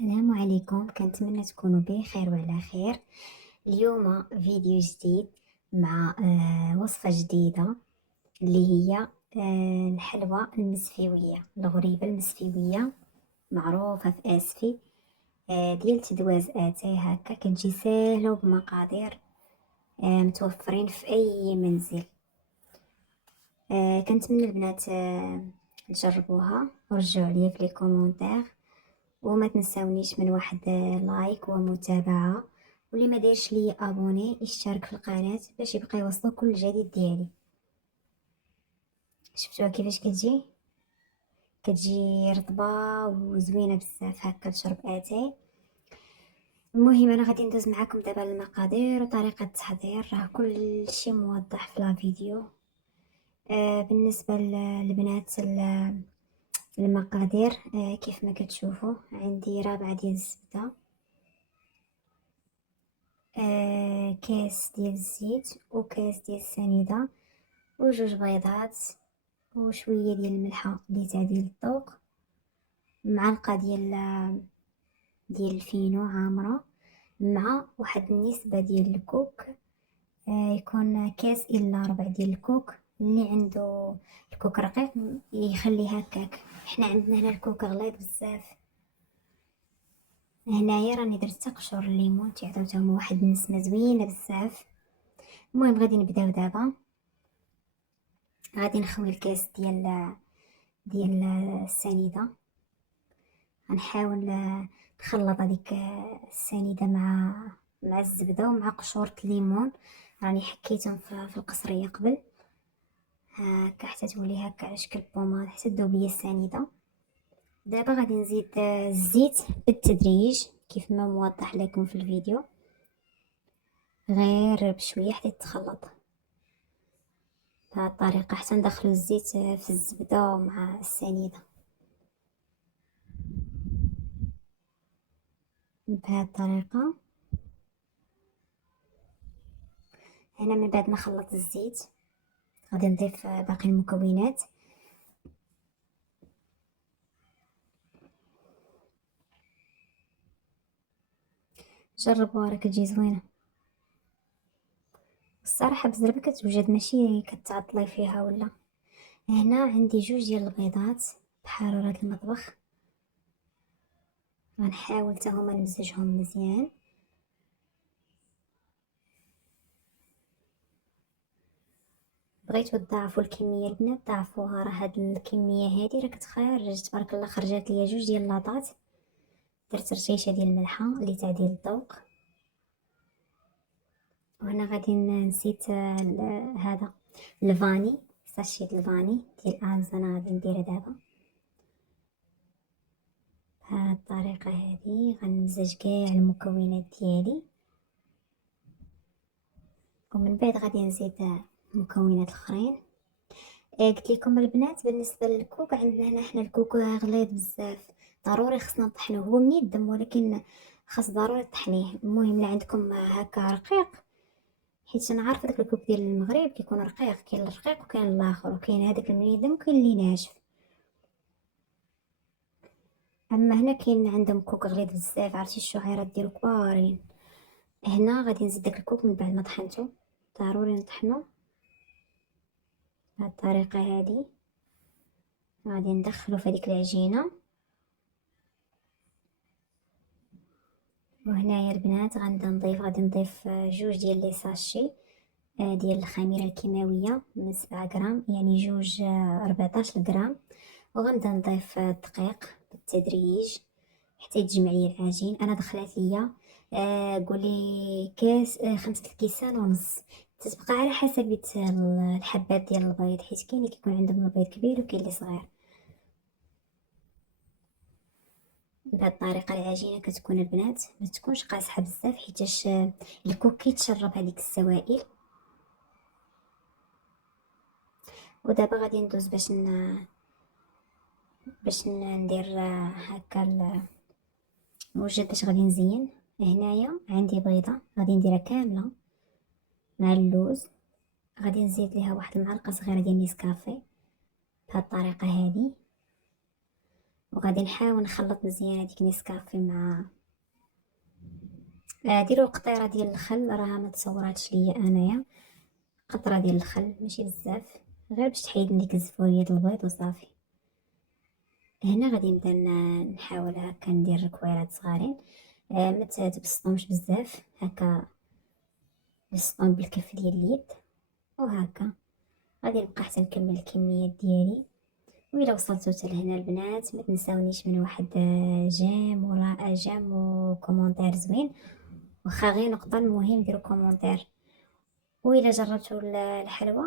السلام عليكم، كنتمنى تكونوا بخير وعلى خير. اليوم فيديو جديد مع وصفة جديدة اللي هي الحلوى المسفيوية، الغريبة المسفيوية، معروفة في آسفي. ديال تدواز اتاي هكا، كتجي ساهلة وبمقادير متوفرين في اي منزل. كنتمنى البنات تجربوها ورجعوا لي في لي كومونتير، وما تنساونيش من واحد لايك ومتابعة، واللي ما دايرش لي ابوني يشترك في القناة باش يبقى يوصلو كل جديد ديالي. شفتوها كيفاش كتجي رطبة وزوينة بزاف هكا لشرب اتاي. المهم انا غادي ندوز معاكم دابا المقادير وطريقة التحضير، راه كل شيء موضح في لا فيديو. بالنسبة للبنات المقادير، كيف ما كتشوفوا عندي رابعة ديال الزبدة، كاس ديال الزيت وكاس ديال السنيدة وجوج بيضات وشويه ديال الملحه اللي تعديل الذوق، معلقه ديال الفينو عامره، مع واحد النسبه ديال الكوك. يكون كاس الا ربع ديال الكوك. اللي عنده الكوك رقيق يخليه هكاك، حنا عندنا هنا الكوك غليظ بزاف. هنايا راني درت قشور الليمون تيعطيو واحد النسمه زوينه بزاف. المهم غادي نبداو دابا. غادي نخوي الكاس ديال السنيده، غنحاول نخلط هذيك السنيده مع الزبده ومع قشوره الليمون. راني حكيتهم في القصريه قبل هكا حتى تولي هكا على شكل بوماد حتى تذوب ليا السنيده. دابا غادي نزيد الزيت بالتدريج كيف ما موضح لكم في الفيديو، غير بشويه حتى تتخلط بهذه الطريقه حتى ندخلو الزيت في الزبده ومع السنيده بهذه الطريقه. هنا من بعد ما خلط الزيت غادي نضيف باقي المكونات. جربوها راه كتجي زوينه الصراحه، بزربه كتوجد ماشي كتعطلي فيها ولا. هنا عندي جوج ديال البيضات بحراره المطبخ، غنحاول حتى هما نمزجهم مزيان. بغيتو تضاعفوا الكميه البنات ضاعفوها، راه هاد الكميه هادي راه كتخرج تبارك الله. خرجات ليا جوج ديال لاطات. درت رشيشه ديال الملحه اللي تعديل الذوق، وهنا غادي نسيت هذا الفاني، ساشي الفاني ديال الزنا غادي نديرها دابا بهاد الطريقه هذه. غنمزج كاع المكونات ديالي ومن بعد غادي نزيد المكونات الاخرين. قلت لكم البنات بالنسبه للكوك، عندنا هنا حنا الكوك غليظ بزاف، ضروري خصنا نطحنوه. هو من يدم ولكن خاص ضروري طحنيه. المهم اللي عندكم هكا رقيق، حيت انا عارفه داك الكوك ديال المغرب كيكون رقيق، كاين الرقيق وكاين الاخر، وكاين هذاك المنيدم وكاين اللي ناشف. اما هنا كاين عندهم كوك غليظ بزاف، عرفتي الشعيرات ديالو كبارين. هنا غادي نزيد داك الكوك من بعد ما طحنته، ضروري نطحنو بهاد الطريقه هادي. غادي ندخلو في هذيك العجينه. وهنايا البنات غادي نضيف جوج ديال لي ساشي ديال الخميره الكيماويه من 7 غرام، يعني جوج 14 غرام. وغنبدا نضيف الدقيق بالتدريج حتى يتجمع لي العجين. انا دخلت ليا قولي كاس 5 كيسان ونص. تتبقى على حسب الحبات ديال البيض، حيت كاين اللي كيكون عندهم البيض كبير وكاين اللي صغير. بهاد الطريقه العجينه كتكون البنات ما تكونش قاصحه بزاف، حيتاش الكوك كيتشرب هذيك السوائل. ودابا غادي ندوز باش ندير هكا الموجد باش غادي نزين. هنايا عندي بيضه غادي نديرها كامله مع اللوز، غادي نزيد ليها واحد المعلقه صغيره ديال نيسكافي بهاد الطريقه هذه. وغادي نحاول نخلط مزيان هذيك نيسكافي مع ديروا قطيره ديال الخل، راها ما تصوراتش ليا انايا، قطره ديال الخل ماشي بزاف، غير باش تحيد ديك الزفوريه د البيض وصافي. هنا غادي نبدا نحاول هكا ندير كويرات صغارين، ما تبسطهمش بزاف، هكا نبسطهم بالكف ديال اليد وهكا. غادي نبقى حتى نكمل الكميات ديالي. وإلا وصلتوا حتى لهنا البنات ما تنساونيش من واحد جيم ولا جيم وكومونتير زوين، واخا غير نقطة، المهم ديروا كومونتير. وإلا جربتوا الحلوى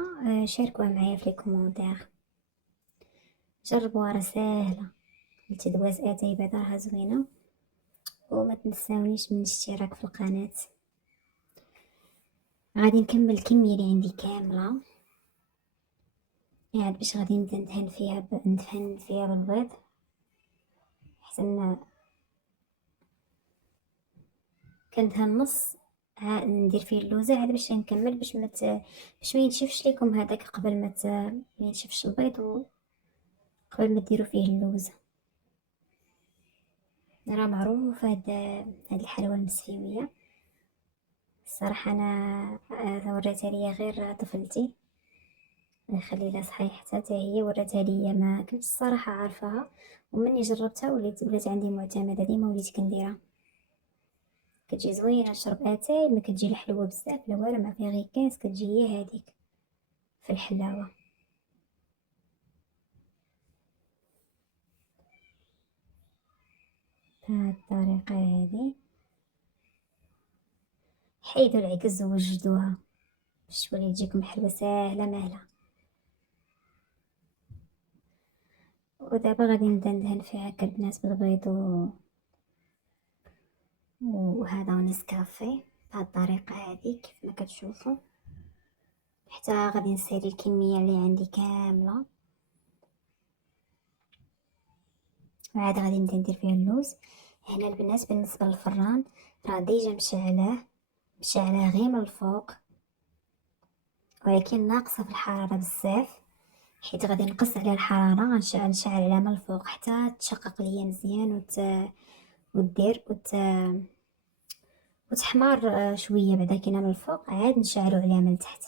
شاركوها معايا في لي كومونتير، جربوها راه ساهلة، التدواس اتاي بعدا راها زوينة. وما تنساونيش من الاشتراك في القناة. غادي نكمل الكمية اللي عندي كاملة، يعني باش غادي نبدا ندهن فيها بالبيض، حتى كندهن نص، عاد ندير فيه اللوزة عاد باش نكمل، باش ما ينشفش ليكم هذاك قبل ما ينشفش البيض، وقبل ما ديروا فيه اللوزة. راه معروف هاد الحلوى المسفيوية، الصراحة انا وراتها ليا غير طفلتي، الله يخلي لها صحيح، حتى هي وراتها ليا، ما كنتش الصراحة عارفاها، ومني جربتها ولات عندي معتمدة، ديما وليت كنديرها، كتجي زوينة. نشرب اتاي ما كتجي لا حلوة بزاف لا والو، ما فيها غير كاس، كتجي هي هذيك في الحلاوة. بهاد الطريقة هادي حيدوا العكز ووجدوها باش تولي تجيكم حلوة ساهلة ماهلة. ودابا غادي نبدا ندهن فيها هكا البنات بالبيض وهذا نسكافي بهاد الطريقة هادي كيف ما كتشوفوا، حتى غادي نسالي الكمية اللي عندي كاملة. وعاد غادي نبدا ندير فيه اللوز. هنا البنات بالنسبة للفران راه ديجا مشعلاه غير من الفوق، ولكن ناقصة في الحرارة بزاف، حيت غادي نقص عليه الحرارة، نشعل عليها من الفوق حتى تشقق ليا مزيان وتدير وتحمار شوية، بعدا كينا من الفوق عاد نشعلو عليها من التحت.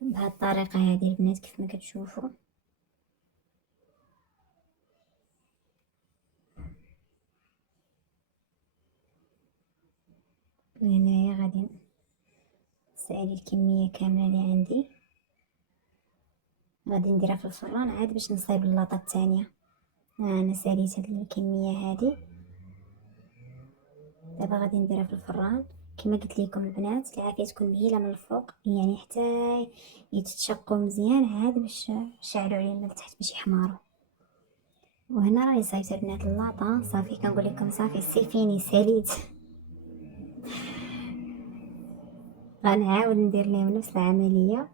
بهاد الطريقة هادي البنات كيف ما كتشوفوا. وهنايا غادي نسالي الكمية كاملة اللي عندي، غادي نديرها في الفران عاد باش نصايب اللاطة الثانية. انا ساليت هاد الكمية هادي، دابا غادي نديرها في الفران كما قلت لكم البنات، العافية تكون مهيلة من الفوق يعني حتى يتشقوا مزيان، عاد باش نشعلو عليهم من التحت باش يحماروا. وهنا راني صايبت البنات اللاطة، صافي كنقول لكم صافي سي فيني ساليت. غنعاود ندير ليهم نفس العملية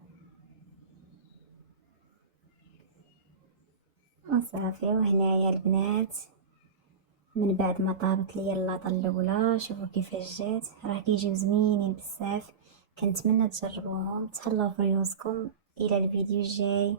وصافي. وهنايا البنات من بعد ما طابت ليا اللاطة الاولى شوفوا كيفاش جات، راه كيجيو زوينين بزاف. كنتمنى تجربوهم، تهلاو في ريوسكم، الى الفيديو الجاي.